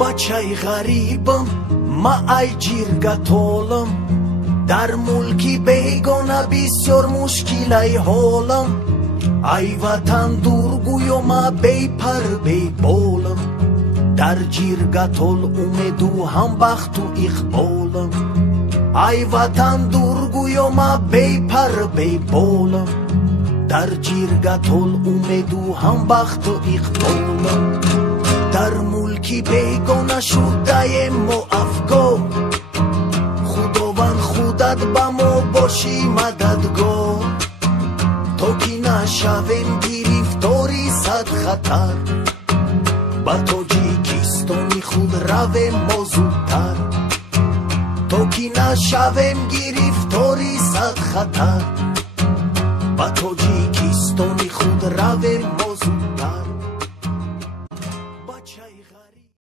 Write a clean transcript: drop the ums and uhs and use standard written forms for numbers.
بچه غریبم ما ای جیرگتولم در ملکی بیگانه بسیار مشکل ای حالم ای وطن دورگویم بی پر بی بولم در جیرگتول امیدو هم بخت و اقبالم ای وطن دورگویم بی پر بی بولم در جیرگتول امیدو هم بخت و اقبالم در ملکی بیگانه شده ما افغان خداوند خودت با ما باشی مددگار تا که نشویم گرفتاری صد خطر با تاجیکستانی خود رویم ما زودتر تا که نشویم گرفتاری صد خطر با تاجیکستانی خود رویم ما زودتر